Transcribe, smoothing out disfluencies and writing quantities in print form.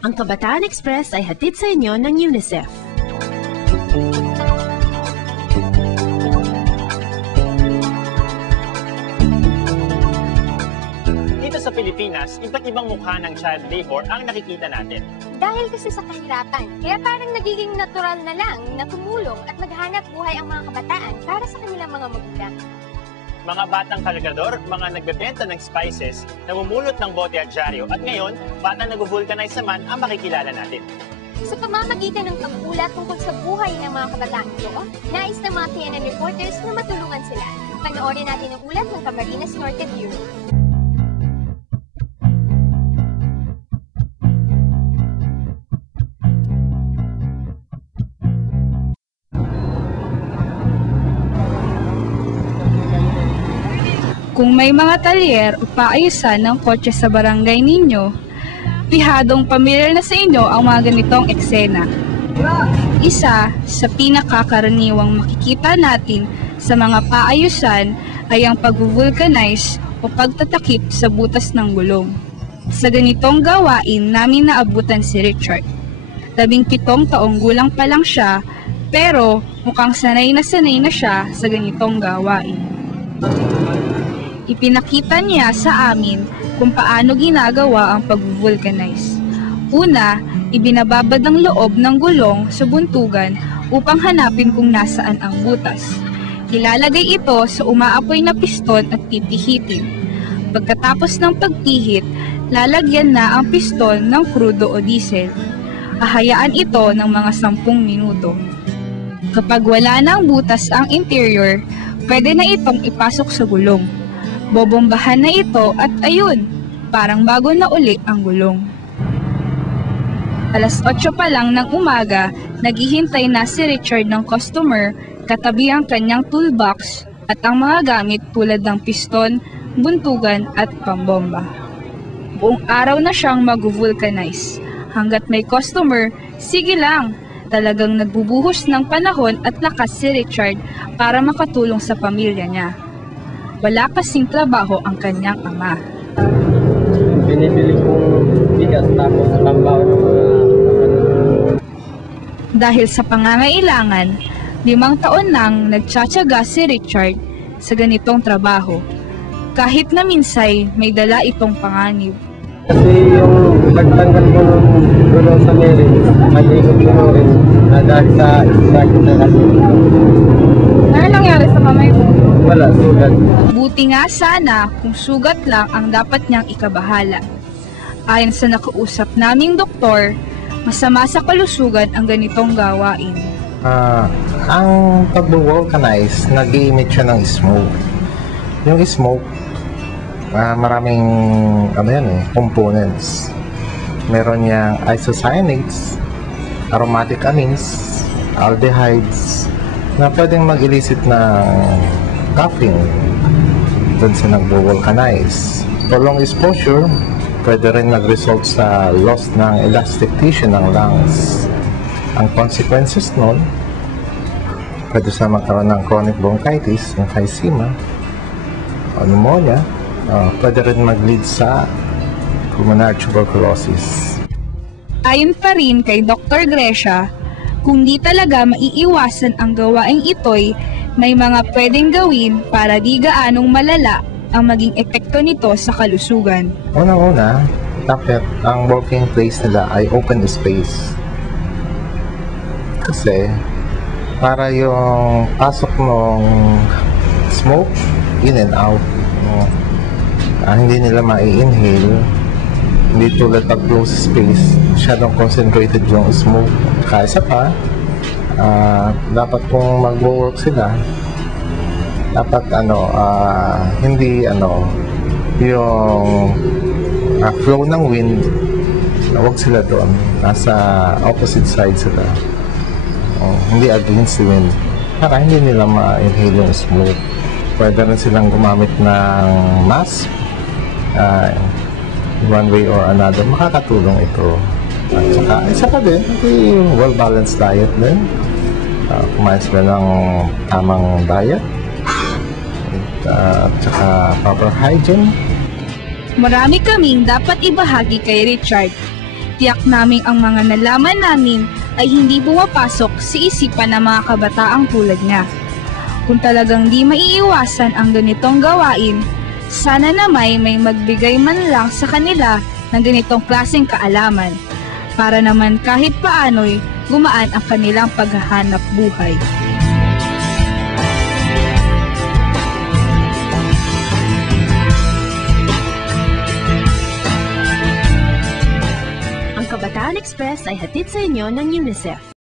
Ang Kabataan Express ay hatid sa inyo ng UNICEF. Dito sa Pilipinas, iba't ibang mukha ng child labor ang nakikita natin. Dahil kasi sa kahirapan, kaya parang nagiging natural na lang na tumulong at maghanap buhay ang mga kabataan para sa kanilang mga magulang. Mga batang kargador, mga nagbebenta ng spices, namumulot ng bote at dyaryo, at ngayon, batang nag-vulcanize naman ang makikilala natin. Sa pamamagitan ng pag-ulat tungkol sa buhay ng mga kabataan ito, nais ng mga TNN reporters na matulungan sila. Panoorin natin ang ulat ng Camarines Norte Bureau. Kung may mga talyer o paayusan ng kotse sa barangay ninyo, pihadong pamilyar na sa inyo ang mga ganitong eksena. Isa sa pinakakaraniwang makikita natin sa mga paayusan ay ang pag-vulcanize o pagtatakip sa butas ng gulong. Sa ganitong gawain namin naabutan si Richard. 17 taong gulang pa lang siya, pero mukhang sanay na siya sa ganitong gawain. Ipinakita niya sa amin kung paano ginagawa ang pag-vulcanize. Una, ibinababad ang loob ng gulong sa buntugan upang hanapin kung nasaan ang butas. Ilalagay ito sa umaapoy na piston at pipihitin. Pagkatapos ng pagpihit, lalagyan na ang piston ng krudo o diesel. Hahayaan ito ng mga 10 minuto. Kapag wala ng butas ang interior, pwede na itong ipasok sa gulong. Bobombahan na ito at ayun, parang bago na uli ang gulong. Alas 8 pa lang ng umaga, naghihintay na si Richard ng customer katabi ang kanyang toolbox at ang mga gamit tulad ng piston, buntugan at pambomba. Buong araw na siyang mag-vulcanize. Hanggat may customer, sige lang, talagang nagbubuhos ng panahon at lakas si Richard para makatulong sa pamilya niya. Wala kasing trabaho ang kanyang ama. Binibili kong bigas tapos pambaon ng mga... Dahil sa pangangailangan, 5 taon nang nagtsatsaga si Richard sa ganitong trabaho. Kahit na minsay may dala itong panganib. Kasi yung pagtanggal ko ng gulong sa meron, malikot ko rin dahil sa sakit na kasi. Ano nangyari sa kamay mo? Wala, sugat. Buti nga sana kung sugat lang ang dapat niyang ikabahala. Ayon sa nakausap naming doktor, masama sa kalusugan ang ganitong gawain. Ang pag-vulcanize, nag-i-emit siya ng smoke. Yung smoke, maraming components. Meron niyang isocyanates, aromatic amines, aldehydes, na pwedeng mag-elicit ng coughing doon sa nag-vulcanize. Prolonged exposure, pwede rin nag-result sa loss ng elastic tissue ng lungs. Ang consequences nun, pwede sa magkaroon ng chronic bronchitis, emphysema, o pneumonia, pwede rin mag-lead sa pulmonary tuberculosis. Ayon pa rin kay Dr. Grecia, kung di talaga maiiwasan ang gawaing ito'y may mga pwedeng gawin para di gaanong malala ang maging epekto nito sa kalusugan. Unang-una, dapat ang working place nila ay open space. Kasi, para yung pasok ng smoke, in and out. Hindi nila ma-inhale. Hindi tulad pag closed space, masyadong concentrated yung smoke. Kaya isa pa, dapat kung mag-work sila, dapat hindi yung flow ng wind, huwag sila doon, nasa opposite side sila, hindi against the wind, para hindi nila ma-inhale yung smoke. Pwede rin silang gumamit ng mask, one way or another, makakatulong ito. At saka, isa pa din, well-balanced diet din. Kumain sila ng tamang diet. At saka proper hygiene. Marami kaming dapat ibahagi kay Richard. Tinitiyak naming ang mga nalaman namin ay hindi pumapasok sa isipan ng mga kabataang tulad niya. Kung talagang di maiiwasan ang ganitong gawain, sana naman may magbigay man lang sa kanila ng ganitong klaseng kaalaman para naman kahit paano'y gumaan ang kanilang paghahanap buhay. Ang Kabataan Express ay hatid sa inyo ng UNICEF.